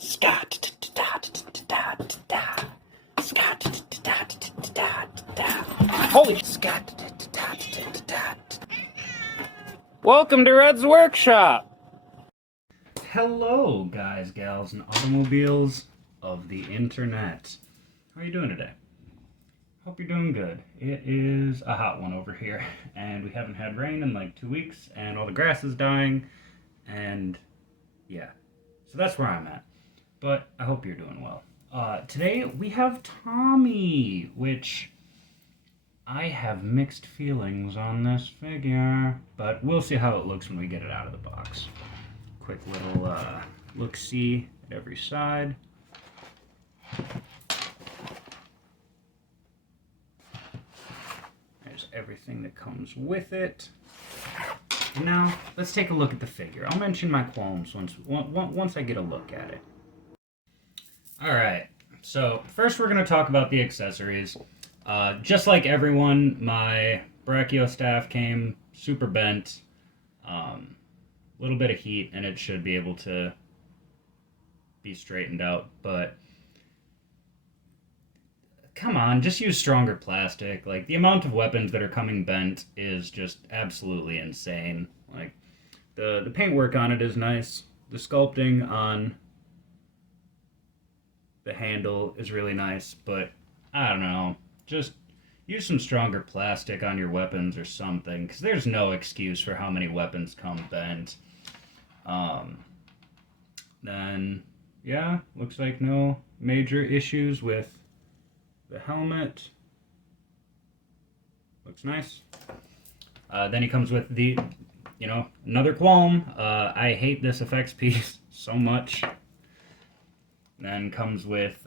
Scott. Holy Scott. Welcome to Red's Workshop. Hello, guys, gals, and automobiles of the internet. How are you doing today? Hope you're doing good. It is a hot one over here, and we haven't had rain in like 2 weeks, and all the grass is dying, and yeah. So that's where I'm at. But I hope you're doing well. Today we have Tommy, which I have mixed feelings on this figure, but we'll see how it looks when we get it out of the box. Quick little look-see at every side. There's everything that comes with it. And now, let's take a look at the figure. I'll mention my qualms once I get a look at it. Alright, so first we're going to talk about the accessories. Just like everyone, my brachiostaff came super bent. Little bit of heat, and it should be able to be straightened out, but come on, just use stronger plastic. Like, the amount of weapons that are coming bent is just absolutely insane. Like, the paintwork on it is nice. The sculpting on the handle is really nice, but I don't know. Just use some stronger plastic on your weapons or something, because there's no excuse for how many weapons come bent. Then, yeah, looks like no major issues with the helmet. Looks nice. Then he comes with the, another qualm. I hate this effects piece so much. Then comes with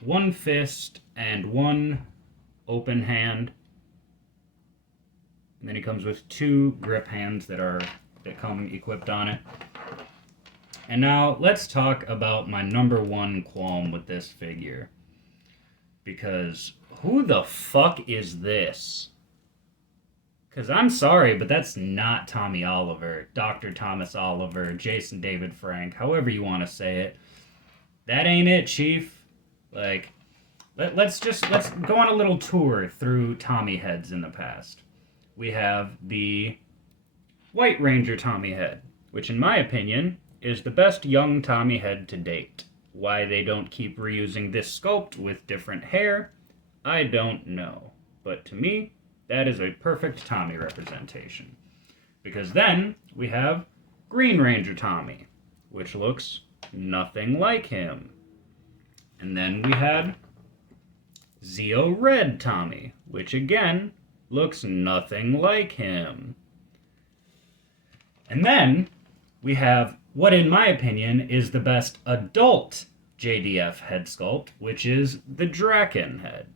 one fist and one open hand. And then he comes with two grip hands that come equipped on it. And now let's talk about my number one qualm with this figure. Because who the fuck is this? Because I'm sorry, but that's not Tommy Oliver, Dr. Thomas Oliver, Jason David Frank, however you want to say it. That ain't it, Chief. Like, let's go on a little tour through Tommy heads in the past. We have the White Ranger Tommy head, which in my opinion is the best young Tommy head to date. Why they don't keep reusing this sculpt with different hair, I don't know. But to me, that is a perfect Tommy representation. Because then we have Green Ranger Tommy, which looks nothing like him. And then we had Zeo Red Tommy, which again looks nothing like him. And then we have what, in my opinion, is the best adult JDF head sculpt, which is the Draken head.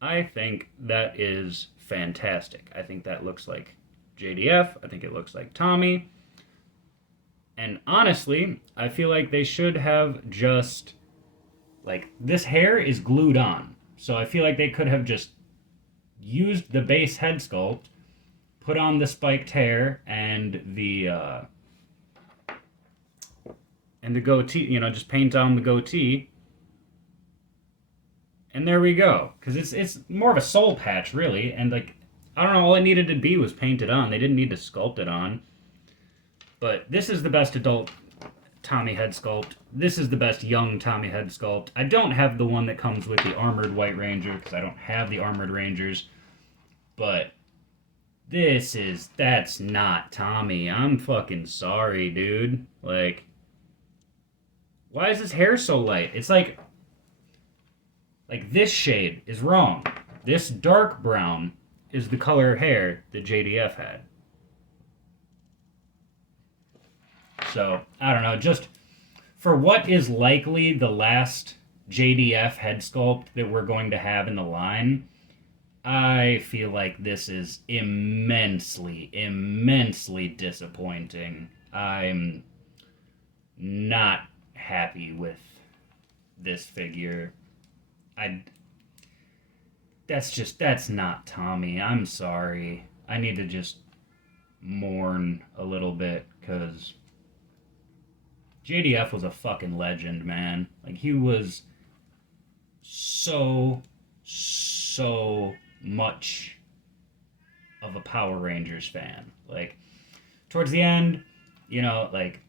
I think that is fantastic. I think that looks like JDF. I think it looks like Tommy. And honestly, I feel like they should have just, like, this hair is glued on. So I feel like they could have just used the base head sculpt, put on the spiked hair and the goatee, just paint on the goatee. And there we go. Because it's more of a soul patch, really. And, like, I don't know, all it needed to be was painted on. They didn't need to sculpt it on. But this is the best adult Tommy head sculpt. This is the best young Tommy head sculpt. I don't have the one that comes with the Armored White Ranger, because I don't have the Armored Rangers. But that's not Tommy. I'm fucking sorry, dude. Like, why is his hair so light? It's like this shade is wrong. This dark brown is the color hair that JDF had. So, I don't know, just for what is likely the last JDF head sculpt that we're going to have in the line, I feel like this is immensely, immensely disappointing. I'm not happy with this figure. That's not Tommy. I'm sorry. I need to just mourn a little bit, because JDF was a fucking legend, man. Like, he was so, so much of a Power Rangers fan. Like, towards the end, like,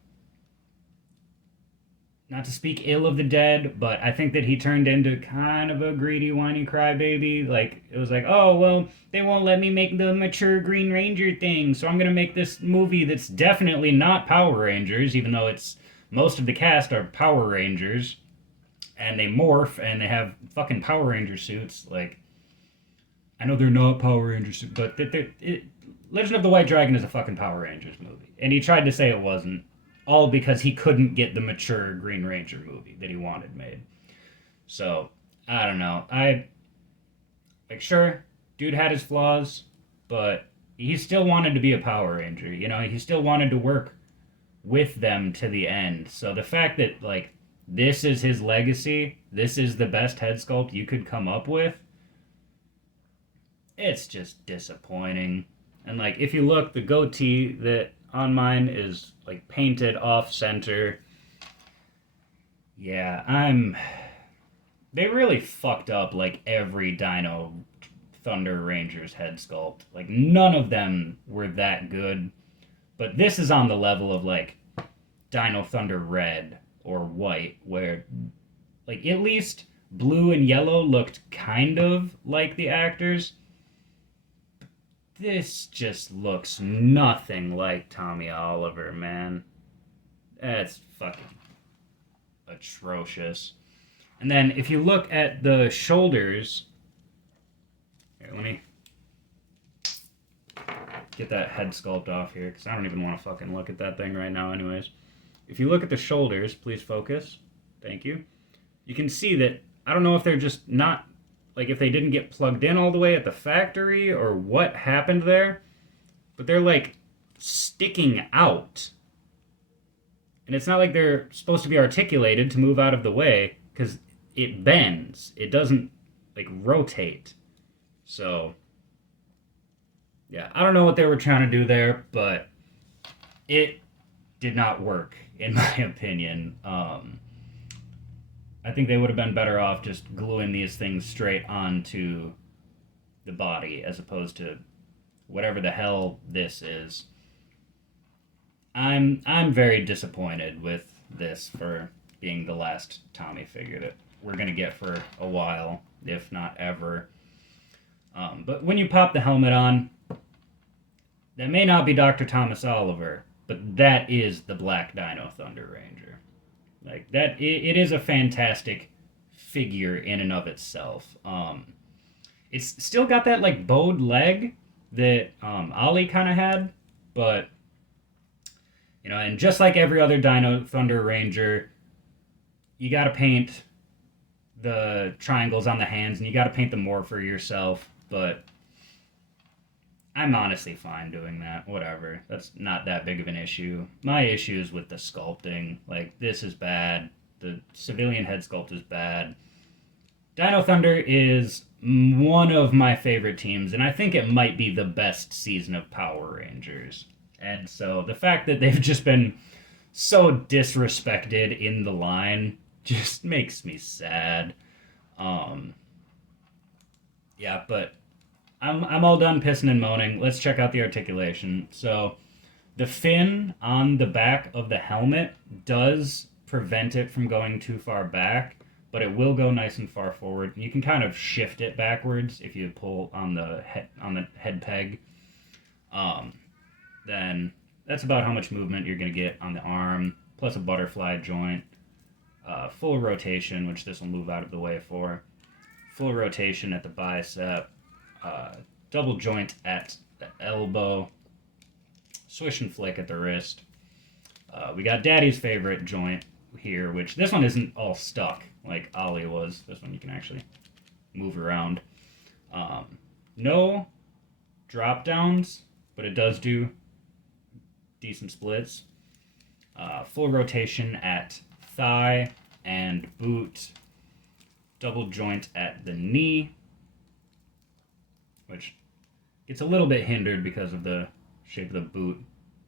not to speak ill of the dead, but I think that he turned into kind of a greedy, whiny crybaby. Like, it was like, oh, well, they won't let me make the mature Green Ranger thing, so I'm going to make this movie that's definitely not Power Rangers, even though it's most of the cast are Power Rangers, and they morph, and they have fucking Power Ranger suits. Like, I know they're not Power Ranger suits, but Legend of the White Dragon is a fucking Power Rangers movie. And he tried to say it wasn't, all because he couldn't get the mature Green Ranger movie that he wanted made. So, I don't know. Sure, dude had his flaws, but he still wanted to be a Power Ranger. He still wanted to work with them to the end. So the fact that, like, this is his legacy, this is the best head sculpt you could come up with, it's just disappointing. And, like, if you look, the goatee that on mine is, like, painted off center. Yeah, they really fucked up, like, every Dino Thunder Rangers head sculpt. Like, none of them were that good. But this is on the level of, like, Dino Thunder Red or White, where, like, at least blue and yellow looked kind of like the actors. This just looks nothing like Tommy Oliver, man. That's fucking atrocious. And then if you look at the shoulders, here, let me get that head sculpt off here, because I don't even want to fucking look at that thing right now anyways. If you look at the shoulders, please focus. Thank you. You can see that, I don't know if they're just not, like, if they didn't get plugged in all the way at the factory or what happened there, but they're, like, sticking out. And it's not like they're supposed to be articulated to move out of the way, because it bends. It doesn't, like, rotate. So, yeah, I don't know what they were trying to do there, but it did not work, in my opinion. I think they would have been better off just gluing these things straight onto the body as opposed to whatever the hell this is. I'm very disappointed with this for being the last Tommy figure that we're gonna get for a while, if not ever. But when you pop the helmet on, that may not be Dr. Thomas Oliver, but that is the Black Dino Thunder Ranger. Like, that, it is a fantastic figure in and of itself. It's still got that, like, bowed leg that Ollie kind of had, but, and just like every other Dino Thunder Ranger, you gotta paint the triangles on the hands, and you gotta paint the morpher yourself, but I'm honestly fine doing that. Whatever. That's not that big of an issue. My issue is with the sculpting. Like, this is bad. The civilian head sculpt is bad. Dino Thunder is one of my favorite teams, and I think it might be the best season of Power Rangers. And so the fact that they've just been so disrespected in the line just makes me sad. Yeah, but I'm all done pissing and moaning. Let's check out the articulation. So the fin on the back of the helmet does prevent it from going too far back, but it will go nice and far forward. You can kind of shift it backwards if you pull on the head peg. Then that's about how much movement you're going to get on the arm, plus a butterfly joint. Full rotation, which this will move out of the way for. Full rotation at the bicep. Double joint at the elbow, swish and flick at the wrist. We got Daddy's favorite joint here, which this one isn't all stuck like Ollie was. This one you can actually move around. No drop downs, but it does do decent splits. Full rotation at thigh and boot. Double joint at the knee, which gets a little bit hindered because of the shape of the boot,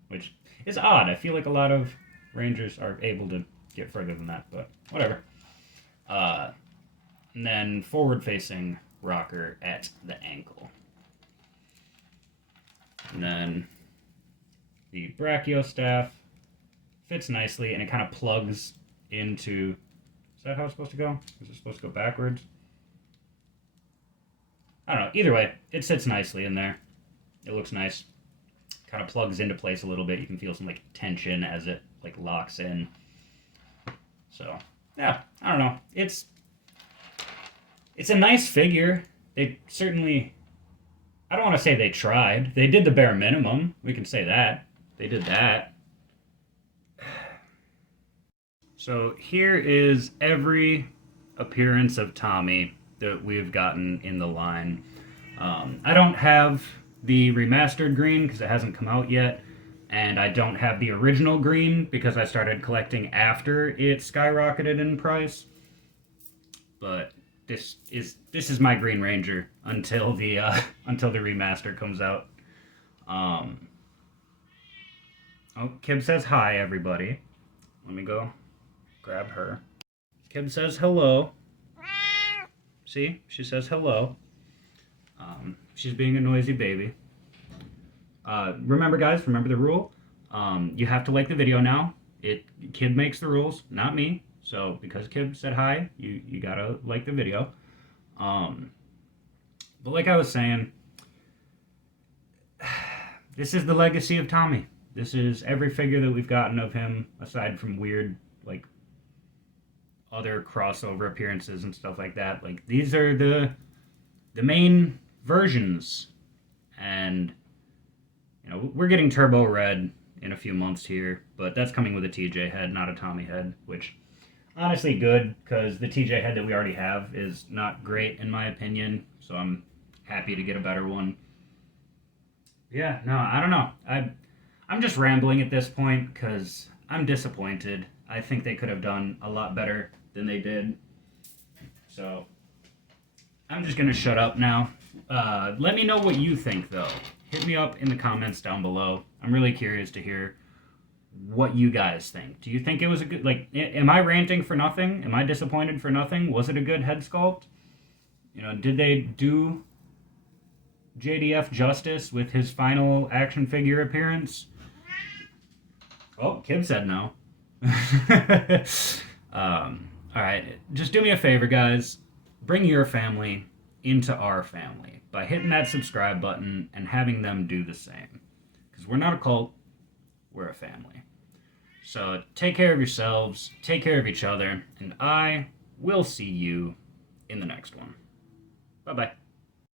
which is odd. I feel like a lot of Rangers are able to get further than that, but whatever. And then forward-facing rocker at the ankle. And then the brachiostaff fits nicely, and it kind of plugs into... Is that how it's supposed to go? Is it supposed to go backwards? I don't know. Either way, it sits nicely in there. It looks nice. Kind of plugs into place a little bit. You can feel some like tension as it like locks in. So yeah, I don't know. It's a nice figure. They certainly, I don't want to say they tried. They did the bare minimum. We can say that. They did that. So here is every appearance of Tommy that we've gotten in the line. I don't have the remastered green because it hasn't come out yet, and I don't have the original green because I started collecting after it skyrocketed in price. But this is my Green Ranger until the remaster comes out. Oh, Kib says hi, everybody. Let me go grab her. Kib says hello. See, she says hello. She's being a noisy baby. Remember, guys, remember the rule. You have to like the video now. Kib makes the rules, not me. So because Kib said hi, you gotta like the video. But like I was saying, this is the legacy of Tommy. This is every figure that we've gotten of him, aside from weird, like, other crossover appearances and stuff like that. Like, these are the main versions. And, you know, we're getting Turbo Red in a few months here, but that's coming with a TJ head, not a Tommy head, which, honestly, good, because the TJ head that we already have is not great, in my opinion, so I'm happy to get a better one. Yeah, no, I don't know. I'm just rambling at this point, because I'm disappointed. I think they could have done a lot better than they did. So, I'm just going to shut up now. Let me know what you think, though. Hit me up in the comments down below. I'm really curious to hear what you guys think. Do you think it was a good... Like, am I ranting for nothing? Am I disappointed for nothing? Was it a good head sculpt? You know, did they do JDF justice with his final action figure appearance? Oh, Kib said no. Alright, just do me a favor, guys. Bring your family into our family by hitting that subscribe button and having them do the same. Because we're not a cult, we're a family. So take care of yourselves, take care of each other, and I will see you in the next one. Bye-bye.